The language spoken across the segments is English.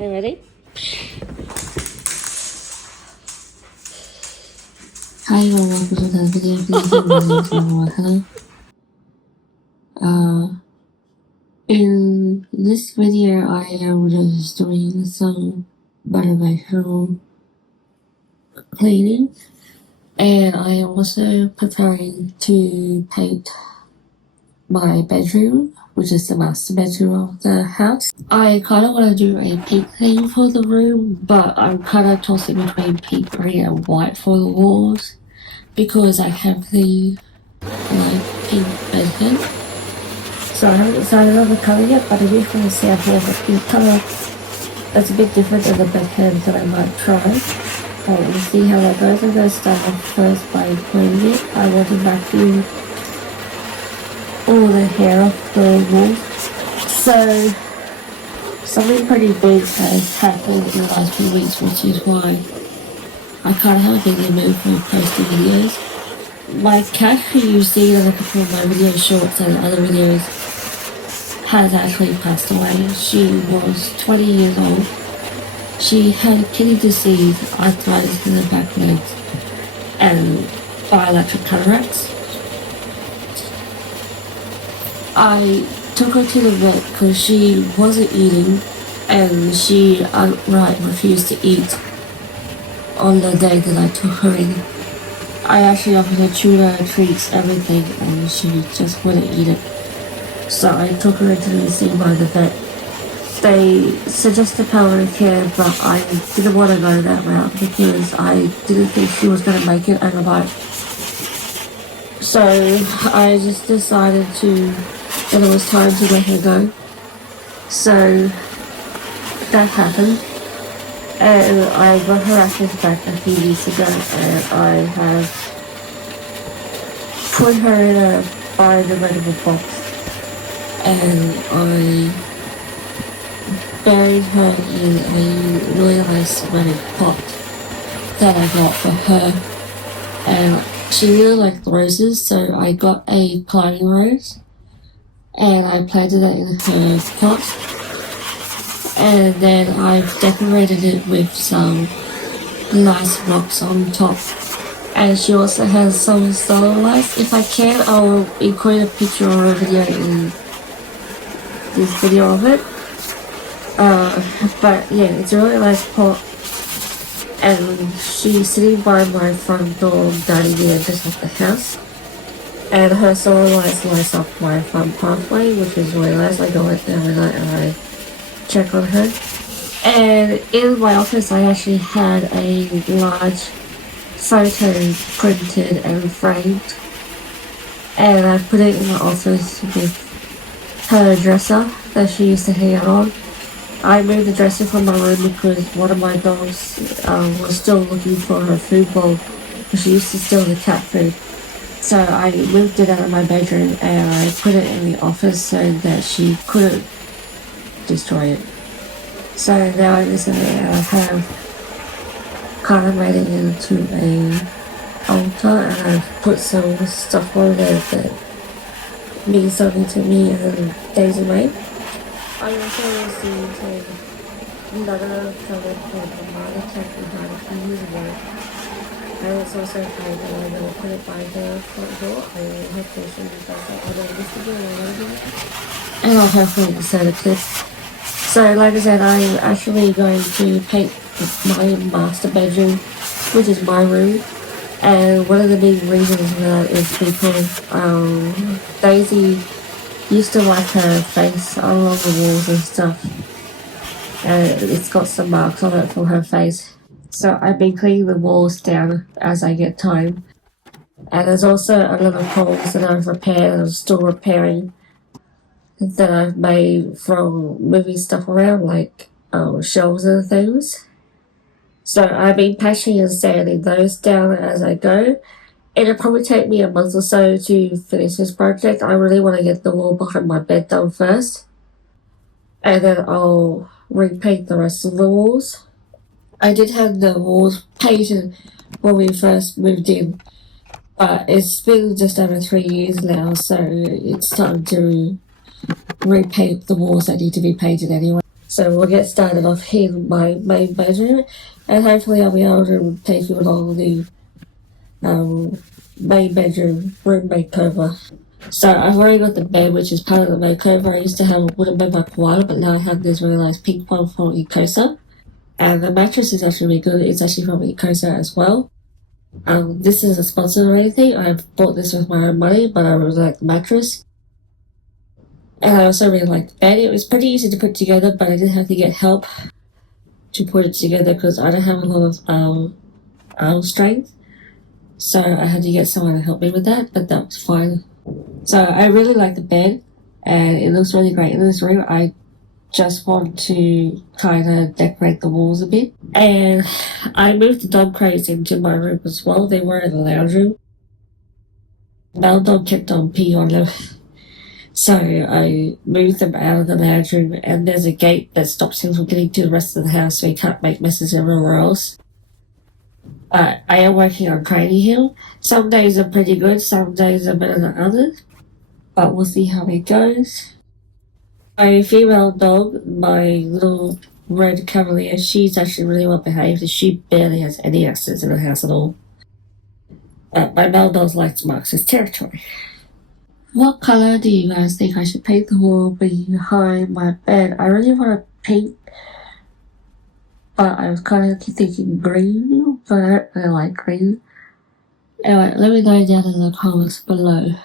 Okay, ready? Hi everyone, welcome to another video. My name is Mama. Hello. In this video, I am just doing some motivational cleaning, and I am also preparing to paint my bedroom, which is the master bedroom of the house. I kind of want to do a pink theme for the room, but I'm kind of tossing between pink, green, and white for the walls because I have the pink bedhead. So I haven't decided on the colour yet, but I do want to see I have a pink colour that's a bit different than the bedhead that I might try. We'll see how that goes. I'm going to start off first by cleaning it. I want to vacuum all the hair off the wall. So something pretty big has happened in the last few weeks, which is why I kind of have been in the mood for posting videos. My cat, who you've seen in a couple of my video shorts and other videos, has actually passed away. She was 20 years old. She had kidney disease, arthritis in her back legs, and bilateral cataracts. I took her to the vet because she wasn't eating, and she outright refused to eat on the day that I took her in. I actually offered her tuna, treats, everything, and she just wouldn't eat it. So I took her into the scene by the vet. They suggested palliative care, but I didn't want to go that route because I didn't think she was going to make it overnight. So I just decided that it was time to let her go. So that happened. And I got her ashes back a few weeks ago, and I have put her in a biodegradable box, and I buried her in a really nice ceramic pot that I got for her. And she really liked roses, so I got a climbing rose, and I planted it in her pot. And then I've decorated it with some nice rocks on top. And she also has some solar lights. If I can, I'll include a picture or a video in this video of it. But yeah, it's a really nice pot. And she's sitting by my front door, guarding the entrance of the house. And her solar lights light up my front pathway, which is really nice. I go out there every night and I check on her. And in my office I actually had a large photo printed and framed, and I put it in the office with her dresser that she used to hang out on. I moved the dresser from my room because one of my dogs was still looking for her food bowl because she used to steal the cat food. So I moved it out of my bedroom and I put it in the office so that she couldn't destroy it. So now I have kind of made it into a altar, and I've put some stuff on there that means something to me and Daisy May. I also received another cover from a mother tech behind a few years ago, and it's also paid, and I'm going to put it by the front door. I hope there's some details that I don't list again or whatever. And I'll hopefully insert a clip. So like I said, I'm actually going to paint my master bedroom, which is my room. And one of the big reasons for that is because Daisy used to wipe her face along the walls and stuff. And it's got some marks on it from her face. So I've been cleaning the walls down as I get time. And there's also a lot of holes that I've repaired and I'm still repairing, that I've made from moving stuff around, like shelves and things. So I've been patching and sanding those down as I go. It'll probably take me a month or so to finish this project. I really want to get the wall behind my bed done first, and then I'll repaint the rest of the walls. I did have the walls painted when we first moved in, but it's been just over 3 years now, so it's time to repaint the walls that need to be painted anyway. So we'll get started off here in my main bedroom, and hopefully I'll be able to take you along the main bedroom room makeover. So I've already got the bed, which is part of the makeover. I used to have a wooden bed by Koala, but now I have this really nice pink one from Ecosa. And the mattress is actually really good. It's actually from Ecosa as well. This is a sponsor or anything. I bought this with my own money, but I really like the mattress. And I also really like the bed. It was pretty easy to put together, but I did have to get help to put it together because I don't have a lot of arm strength. So I had to get someone to help me with that, but that was fine. So I really like the bed, and it looks really great in this room. I just want to kind of decorate the walls a bit. And I moved the dog crates into my room as well. They were in the lounge room. Mel dog kept on peeing on them. So I moved them out of the lounge room, and there's a gate that stops him from getting to the rest of the house so he can't make messes everywhere else. I am working on training him. Some days are pretty good, some days are better than others. But we'll see how it goes. My female dog, my little red Cavalier, she's actually really well behaved and she barely has any access in the house at all. But my male dog likes to mark his territory. What color do you guys think I should paint the wall behind my bed? I really want to paint, but I was kind of thinking green, but I don't really like green. Anyway, let me know down in the comments below.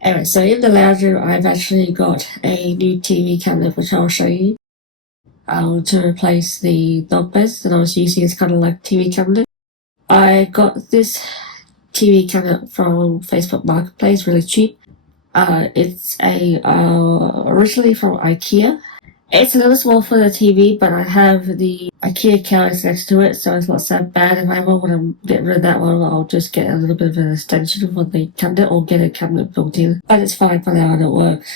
Anyway, so in the lounge room, I've actually got a new TV cabinet, which I'll show you, to replace the dog beds that I was using as kind of like TV cabinet. I got this TV cabinet from Facebook Marketplace, really cheap. It's originally from IKEA. It's a little small for the TV, but I have the IKEA counters next to it, so it's not so bad. If I ever want to get rid of that one, I'll just get a little bit of an extension for the cabinet or get a cabinet built in. But it's fine for now and it works.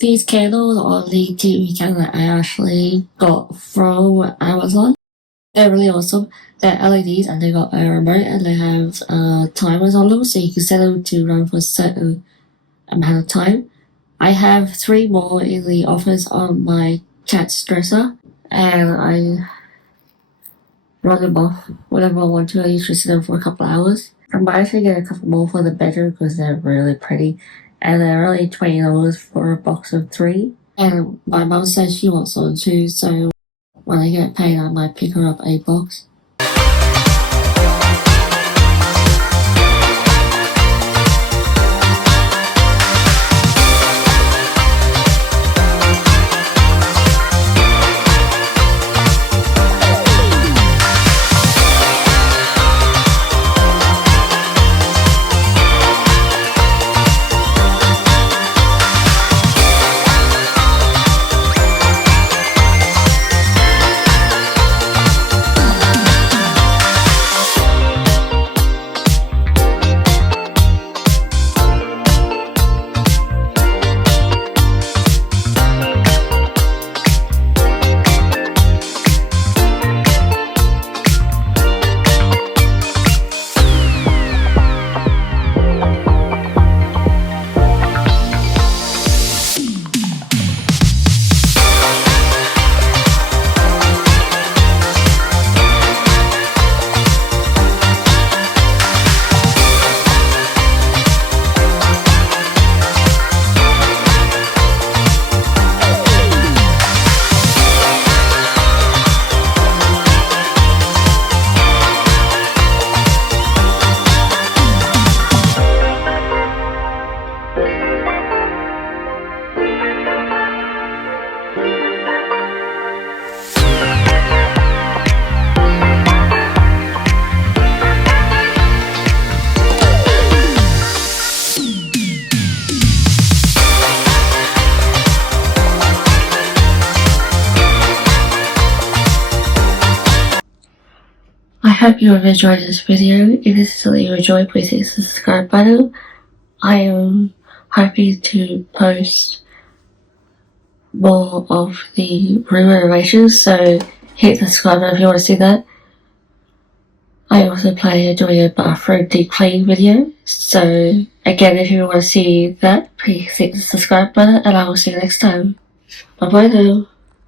These candles on the TV cabinet I actually got from Amazon. They're really awesome. They're LEDs and they got a remote and they have timers on them so you can set them to run for a certain amount of time. I have 3 more in the office on my cat's dresser and I run them off whenever I want to. I usually set them for a couple of hours. I might actually get a couple more for the bedroom because they're really pretty. And they're only $20 for a box of 3. And my mum says she wants one too, so when I get paid, I might pick her up a box. hope you have enjoyed this video. If this is something you enjoy, please hit the subscribe button. I am happy to post more of the room renovations, so hit the subscribe button if you want to see that. I also plan on doing a bathroom deep clean video, so again, if you want to see that, please hit the subscribe button, and I will see you next time. Bye bye now.